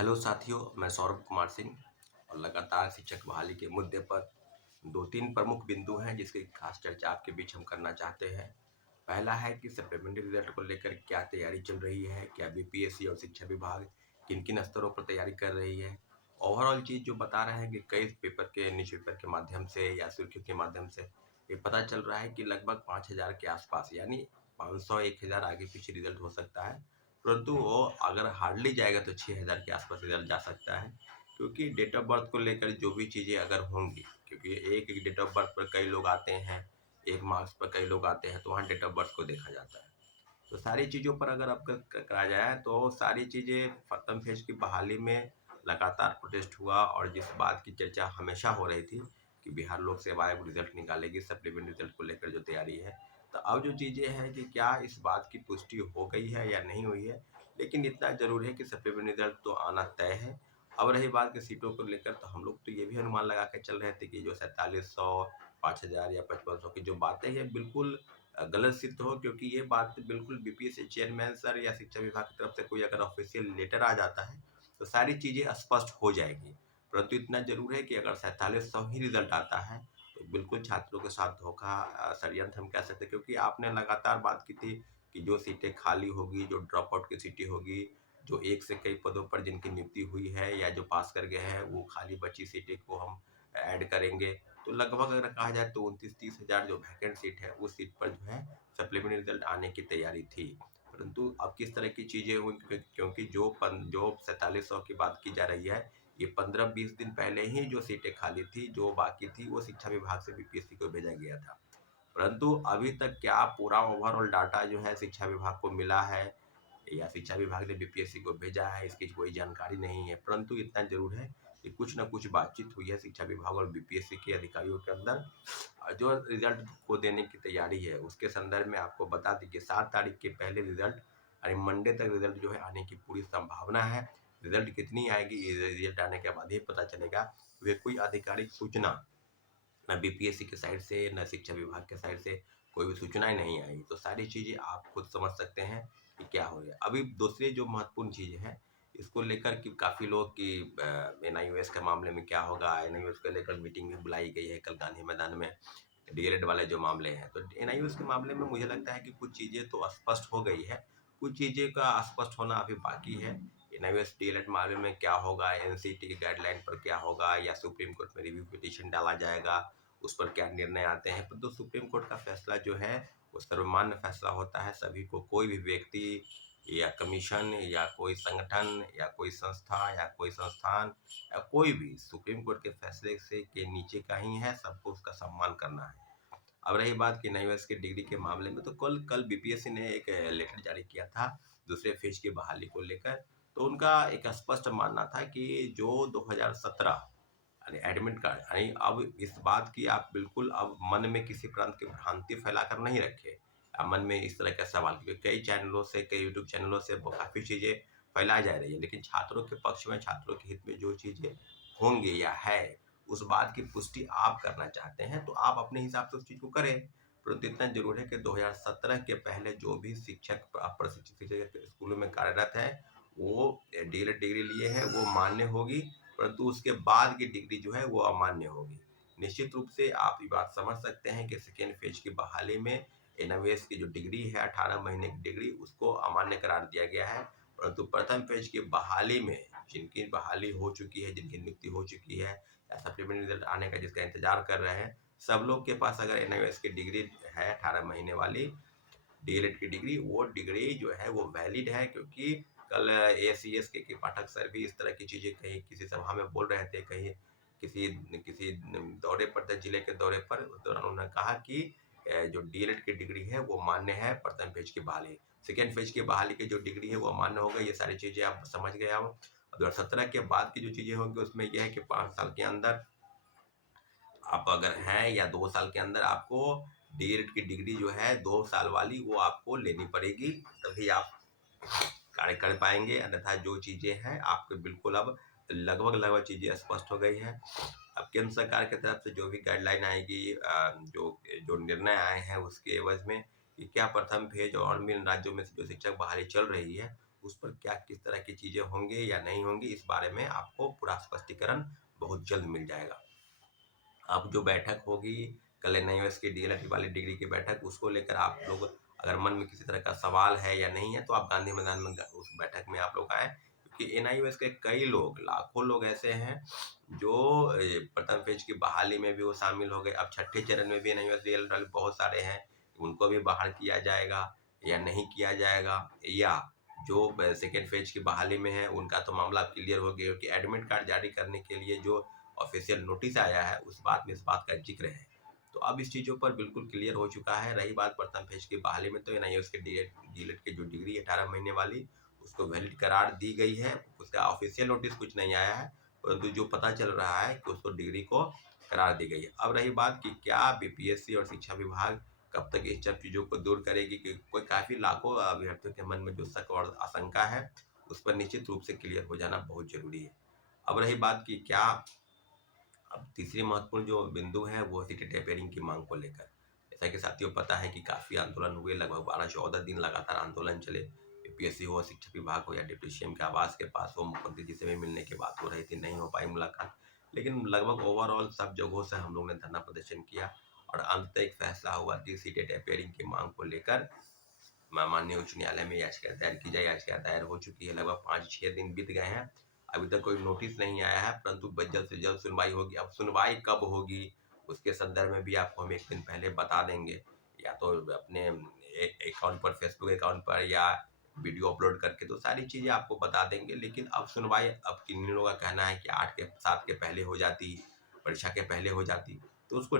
Hello साथियों, मैं सौरभ कुमार सिंह और लगातार शिक्षक बहाली के मुद्दे पर 2-3 प्रमुख बिंदु हैं जिसकी खास चर्चा आपके बीच हम करना चाहते हैं। पहला है कि सप्लीमेंट्री रिजल्ट को लेकर क्या तैयारी चल रही है, क्या बीपीएससी और शिक्षा विभाग किन-किन स्तरों पर तैयारी कर रही है। ओवरऑल चीज़ जो बता रहे हैं कि कई पेपर के न्यूज़पेपर के माध्यम से या सुर्खियों के माध्यम से ये पता चल रहा है कि लगभग 5,000 के आसपास यानी 500-1,000 आगे पीछे रिजल्ट हो सकता है। परंतु वो अगर हार्डली जाएगा तो 6,000 के आसपास रिजल्ट जा सकता है, क्योंकि डेट ऑफ बर्थ को लेकर जो भी चीज़ें अगर होंगी, क्योंकि एक एक डेट ऑफ बर्थ पर कई लोग आते हैं, एक मार्क्स पर कई लोग आते हैं, तो वहाँ डेट ऑफ बर्थ को देखा जाता है। तो सारी चीज़ों पर अगर अब करा जाए तो सारी चीज़ें प्रथम फेज की बहाली में लगातार प्रोटेस्ट हुआ और जिस बात की चर्चा हमेशा हो रही थी कि बिहार लोक सेवा आयोग रिजल्ट निकालेगी सप्लीमेंट्री रिजल्ट को लेकर जो तैयारी है, तो अब जो चीज़ें हैं कि क्या इस बात की पुष्टि हो गई है या नहीं हुई है, लेकिन इतना जरूर है कि सप्लीमेंट्री रिजल्ट तो आना तय है। अब रही बात की सीटों को लेकर, तो हम लोग तो ये भी अनुमान लगा के चल रहे थे कि जो 4700, 5,000 या 5500 की जो बातें हैं बिल्कुल गलत सिद्ध हो, क्योंकि ये बात बिल्कुल बीपीएससी चेयरमैन सर या शिक्षा विभाग की तरफ से कोई अगर ऑफिशियल लेटर आ जाता है तो सारी चीज़ें स्पष्ट हो जाएगी। परंतु इतना ज़रूर है कि अगर 4700 ही रिजल्ट आता है तो बिल्कुल छात्रों के साथ धोखा, षड्यंत्र हम कह सकते हैं, क्योंकि आपने लगातार बात की थी कि जो सीटें खाली होगी, जो ड्रॉप आउट की सीटें होगी, जो एक से कई पदों पर जिनकी नियुक्ति हुई है या जो पास कर गए हैं, वो खाली बची सीटें को हम ऐड करेंगे। तो लगभग अगर कहा जाए तो 29-30 हज़ार जो वैकेंट सीट है, उस सीट पर जो है सप्लीमेंट्री रिजल्ट आने की तैयारी थी। परंतु अब किस तरह की चीज़ें हुई, क्योंकि जो 4700 की बात की जा रही है, ये 15-20 दिन पहले ही जो सीटें खाली थी, जो बाकी थी, वो शिक्षा विभाग से बीपीएससी को भेजा गया था। परंतु अभी तक क्या पूरा ओवरऑल डाटा जो है शिक्षा विभाग को मिला है या शिक्षा विभाग ने बीपीएससी को भेजा है, इसकी कोई जानकारी नहीं है। परंतु इतना ज़रूर है कि कुछ न कुछ बातचीत हुई है शिक्षा विभाग और बीपीएससी के अधिकारियों के अंदर। जो रिजल्ट को देने की तैयारी है, उसके संदर्भ में आपको बता दें कि 7 तारीख के पहले रिजल्ट यानी मंडे तक रिजल्ट जो है आने की पूरी संभावना है। रिजल्ट कितनी आएगी, ये रिजल्ट आने के बाद ही पता चलेगा। वे कोई आधिकारिक सूचना ना बीपीएससी के साइड से, ना शिक्षा विभाग के साइड से कोई भी सूचनाएँ नहीं आई। तो सारी चीज़ें आप खुद समझ सकते हैं कि क्या हो गया। अभी दूसरी जो महत्वपूर्ण चीज़ है, इसको लेकर कि काफ़ी लोग कि एनआईओएस के मामले में क्या होगा, एनआईओएस को लेकर मीटिंग भी बुलाई गई है कल गांधी मैदान में, डीएलएड वाले जो मामले हैं। तो एनआईओएस के मामले में मुझे लगता है कि कुछ चीज़ें तो स्पष्ट हो गई है, कुछ चीज़ें का स्पष्ट होना अभी बाकी है। एनआईओएस डीएलएड मामले में क्या होगा, एनसीटी की गाइडलाइन पर क्या होगा या सुप्रीम कोर्ट में रिव्यू पिटीशन डाला जाएगा, उस पर क्या निर्णय आते हैं। परंतु सुप्रीम कोर्ट का फैसला जो है वो सर्वमान्य फैसला होता है। सभी को, कोई भी व्यक्ति या कमीशन या कोई संगठन या कोई संस्था या कोई संस्थान या कोई भी सुप्रीम कोर्ट के फैसले से के नीचे का ही है, सबको उसका सम्मान करना है। अब रही बात कि न्यूएस की डिग्री के मामले में, तो कल कल बीपीएससी ने एक लेटर जारी किया था दूसरे फेज की बहाली को लेकर। तो उनका एक स्पष्ट मानना था कि जो 2017 यानी एडमिट कार्ड, यानी अब इस बात की आप बिल्कुल अब मन में किसी प्रकार की भ्रांति फैलाकर नहीं रखें। मन में इस तरह का सवाल, क्योंकि कई चैनलों से, कई यूट्यूब चैनलों से काफ़ी चीज़ें फैलाई जा रही है, लेकिन छात्रों के पक्ष में, छात्रों के हित में जो चीज़ें होंगी या है, उस बात की पुष्टि आप करना चाहते हैं तो आप अपने हिसाब से उस चीज़ को करें। परंतु इतना जरूर है कि 2017 के पहले जो भी शिक्षक, प्रशिक्षित शिक्षक स्कूलों में कार्यरत है, वो डीएलएड डिग्री लिए हैं, वो मान्य होगी। परंतु उसके बाद की डिग्री जो है वो अमान्य होगी। निश्चित रूप से आप ये बात समझ सकते हैं कि सेकेंड फेज की बहाली में एनएमएस की जो डिग्री है, 18 महीने की डिग्री, उसको अमान्य करार दिया गया है। परंतु प्रथम फेज की बहाली में जिनकी बहाली हो चुकी है, जिनकी नियुक्ति हो चुकी है या सप्लीमेंट्री रिजल्ट आने का जिसका इंतजार कर रहे हैं, सब लोग के पास अगर एनएमएस की डिग्री है 18 महीने वाली डीएलएड की डिग्री, वो डिग्री जो है वो वैलिड है। क्योंकि कल एसीएस के पाठक सर भी इस तरह की चीज़ें कहीं किसी सभा में बोल रहे थे, कहीं किसी किसी दौरे पर थे, जिले के दौरे पर। उस दौरान उन्होंने कहा कि जो डीएलएड की डिग्री है वो मान्य है प्रथम फेज की बहाली। सेकेंड फेज की बहाली की जो डिग्री है वो मान्य हो गई। ये सारी चीज़ें आप समझ गए। अब 2017 के बाद की जो चीज़ें होंगी उसमें यह है कि 5 साल के अंदर आप अगर हैं या 2 साल के अंदर आपको डीएलएड की डिग्री जो है 2 साल वाली वो आपको लेनी पड़ेगी, तभी आप कार्य कर पाएंगे। अन्यथा जो चीज़ें हैं आपके बिल्कुल अब लगभग लगभग चीज़ें स्पष्ट हो गई हैं। अब केंद्र सरकार की तरफ से जो भी गाइडलाइन आएगी, जो जो निर्णय आए हैं उसके एवज में कि क्या प्रथम फेज और अन्य राज्यों में जो शिक्षक बहाली चल रही है उस पर क्या किस तरह की चीज़ें होंगी या नहीं होंगी, इस बारे में आपको पूरा स्पष्टीकरण बहुत जल्द मिल जाएगा। अब जो बैठक होगी कल एनआईओएस की डीएलएड वाली डिग्री की बैठक, उसको लेकर आप लोग अगर मन में किसी तरह का सवाल है या नहीं है तो आप गांधी मैदान में उस बैठक में आप लोग आए, क्योंकि एनआईओएस के कई लोग, लाखों लोग ऐसे हैं जो प्रथम फेज की बहाली में भी वो शामिल हो गए। अब छठे चरण में भी एनआईओएस डीएलएड वाले बहुत सारे हैं, उनको भी बहाल किया जाएगा या नहीं किया जाएगा, या जो सेकेंड फेज की बहाली में है उनका तो मामला क्लियर हो गया, क्योंकि एडमिट कार्ड जारी करने के लिए जो ऑफिशियल नोटिस आया है उस बात में इस बात का जिक्र है। तो अब इस चीज़ों पर बिल्कुल क्लियर हो चुका है। रही बात प्रथम फेज की बहाली में, तो एनआईओएस के डीएलएड की जो डिग्री 18 महीने वाली, उसको वैलिड करार दी गई है। उसका ऑफिशियल नोटिस कुछ नहीं आया है, परंतु जो पता चल रहा है कि उसको डिग्री को करार दी गई है। अब रही बात कि क्या बीपीएससी और शिक्षा विभाग कब तक इन सब चीज़ों को दूर करेगी, कि कोई काफ़ी लाखों अभ्यर्थियों के मन में जो शक और आशंका है उस पर निश्चित रूप से क्लियर हो जाना बहुत जरूरी है। अब रही बात कि क्या, अब तीसरी महत्वपूर्ण जो बिंदु है वो सीटी टेपरिंग की मांग को लेकर। जैसा कि साथियों पता है कि काफ़ी आंदोलन हुए, लगभग 12-14 दिन लगातार आंदोलन चले। यूपीएससी हो, शिक्षा विभाग हो या डिप्टी सीएम के आवास के पास हो, मुख्यमंत्री जी से भी मिलने की बात हो रही थी, नहीं हो पाई मुलाकात। लेकिन लगभग ओवरऑल सब जगहों से हम लोग ने धरना प्रदर्शन किया और अंततः एक फैसला हुआ कि सीटी टेपरिंग की मांग को लेकर माननीय उच्च न्यायालय में याचिका दायर की जाए। याचिका दायर हो चुकी है, लगभग 5-6 दिन बीत गए हैं, अभी तक कोई नोटिस नहीं आया है, परंतु जल्द से जल्द सुनवाई होगी। अब सुनवाई कब होगी उसके संदर्भ में भी आपको हम एक दिन पहले बता देंगे, या तो अपने अकाउंट पर, फेसबुक अकाउंट पर, या वीडियो अपलोड करके, तो सारी चीज़ें आपको बता देंगे। लेकिन अब सुनवाई, अब किन लोगों का कहना है कि 8 के 7 के पहले हो जाती, परीक्षा के पहले हो जाती, तो उसको